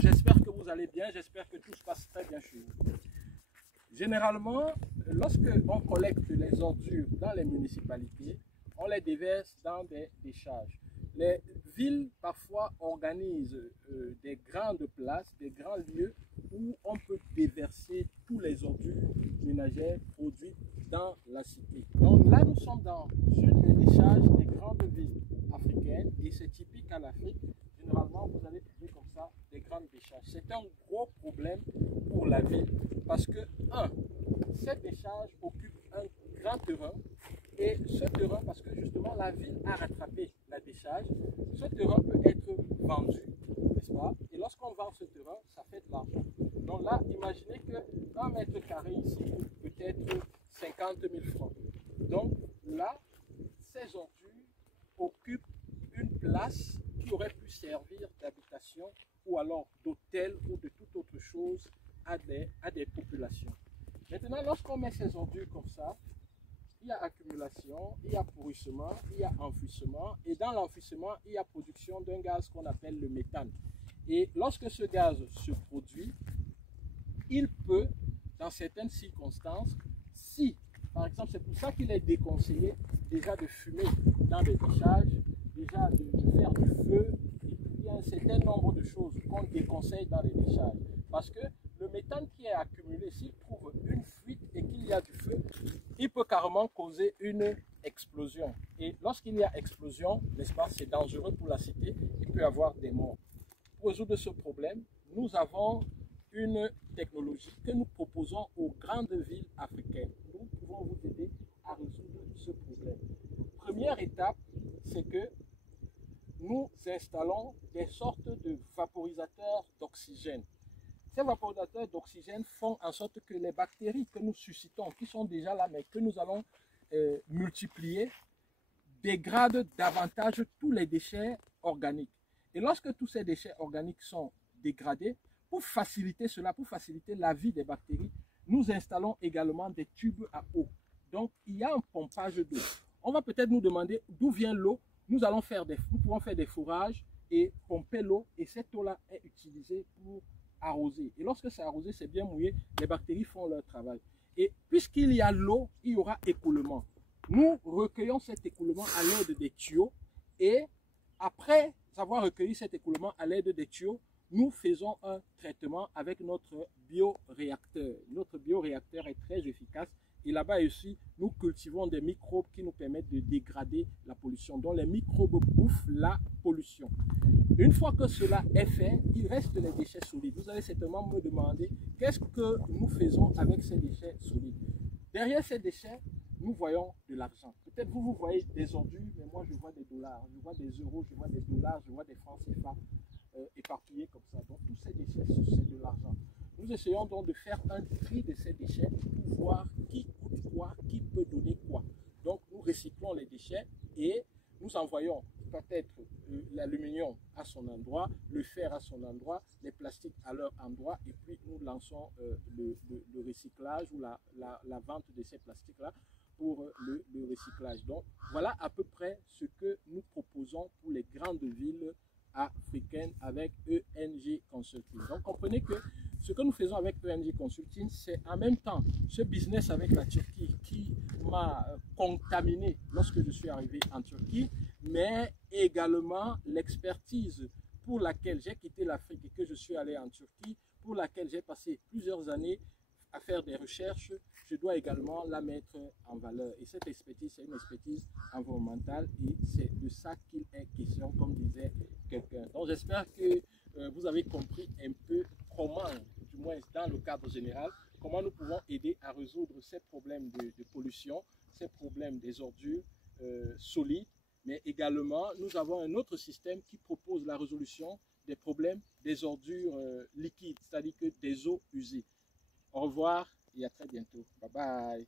J'espère que vous allez bien, j'espère que tout se passe très bien chez vous. Généralement, lorsque on collecte les ordures dans les municipalités, on les déverse dans des décharges. Les villes parfois organisent des grandes places, des grands lieux où on peut déverser tous les ordures ménagères produites dans la cité. Donc là, nous sommes dans une des décharges des grandes villes africaines et c'est typique à l'Afrique. Généralement, vous allez trouver comme ça des grandes décharges. C'est un gros problème pour la ville parce que, cette décharge occupe un grand terrain et ce terrain, parce que justement la ville a rattrapé la décharge, ce terrain peut être vendu, n'est-ce pas? Et lorsqu'on vend ce terrain, ça fait de l'argent. Donc là, imaginez que 1 m² ici coûte peut-être 50 000 francs. Donc là, ces ordures occupent une place qui aurait pu servir d'habitation ou alors d'hôtel ou de toute autre chose à des populations. Maintenant, lorsqu'on met ces ordures comme ça, il y a accumulation, il y a pourrissement, il y a enfouissement et dans l'enfouissement, il y a production d'un gaz qu'on appelle le méthane. Et lorsque ce gaz se produit, il peut, dans certaines circonstances, si, par exemple, c'est pour ça qu'il est déconseillé déjà de fumer dans des décharges, déjà de faire du feu, et puis il y a un certain nombre de choses qu'on déconseille dans les décharges. Parce que le méthane qui est accumulé, s'il trouve une fuite et qu'il y a du feu, il peut carrément causer une explosion. Et lorsqu'il y a explosion, n'est-ce pas, c'est dangereux pour la cité, il peut y avoir des morts. Pour résoudre ce problème, nous avons une technologie que nous proposons aux grandes villes africaines. Nous pouvons vous aider à résoudre ce problème. Première étape, c'est que nous installons des sortes de vaporisateurs d'oxygène. Ces vaporisateurs d'oxygène font en sorte que les bactéries que nous suscitons, qui sont déjà là, mais que nous allons multiplier, dégradent davantage tous les déchets organiques. Et lorsque tous ces déchets organiques sont dégradés, pour faciliter cela, pour faciliter la vie des bactéries, nous installons également des tubes à eau. Donc, il y a un pompage d'eau. On va peut-être nous demander d'où vient l'eau. Nous pouvons faire des forages et pomper l'eau. Et cette eau-là est utilisée pour arroser. Et lorsque c'est arrosé, c'est bien mouillé, les bactéries font leur travail. Et puisqu'il y a l'eau, il y aura écoulement. Nous recueillons cet écoulement à l'aide des tuyaux. Et après avoir recueilli cet écoulement à l'aide des tuyaux, nous faisons un traitement avec notre bioréacteur. Notre bioréacteur est très efficace. Et là-bas aussi, nous cultivons des microbes qui nous permettent de dégrader la pollution. Donc les microbes bouffent la pollution. Une fois que cela est fait, il reste les déchets solides. Vous allez certainement me demander qu'est-ce que nous faisons avec ces déchets solides. Derrière ces déchets, nous voyons de l'argent. Peut-être vous voyez des ordures, mais moi je vois des dollars, je vois des euros, je vois des dollars, je vois des francs CFA éparpillés comme ça. Donc tous ces déchets, c'est de l'argent. Nous essayons donc de faire un tri de ces déchets pour voir qui coûte quoi, qui peut donner quoi. Donc nous recyclons les déchets et nous envoyons peut-être l'aluminium à son endroit, le fer à son endroit, les plastiques à leur endroit et puis nous lançons le recyclage ou la vente de ces plastiques-là pour le recyclage. Donc voilà à peu près ce que nous proposons pour les grandes villes africaine avec ENG Consulting. Donc comprenez que ce que nous faisons avec ENG Consulting, c'est en même temps ce business avec la Turquie qui m'a contaminé lorsque je suis arrivé en Turquie, mais également l'expertise pour laquelle j'ai quitté l'Afrique et que je suis allé en Turquie, pour laquelle j'ai passé plusieurs années à faire des recherches, je dois également la mettre en valeur. Et cette expertise, c'est une expertise environnementale et c'est de ça qu'il est question, comme disait quelqu'un. Donc j'espère que vous avez compris un peu comment, du moins dans le cadre général, comment nous pouvons aider à résoudre ces problèmes de pollution, ces problèmes des ordures solides, mais également nous avons un autre système qui propose la résolution des problèmes des ordures liquides, c'est-à-dire que des eaux usées. Au revoir et à très bientôt. Bye bye.